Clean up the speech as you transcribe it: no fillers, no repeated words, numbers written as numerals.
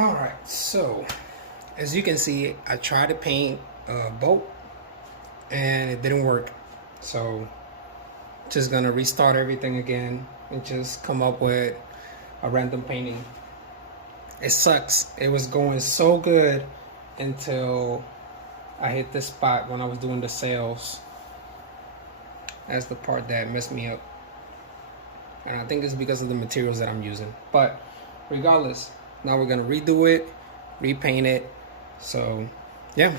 All right, so as you can see, I tried to paint a boat and it didn't work. So just gonna restart everything again and just come up with a random painting. It sucks. It was going so good until I hit this spot when I was doing the sails. That's the part that messed me up. And I think it's because of the materials that I'm using. But regardless, now we're gonna redo it, repaint it. So yeah.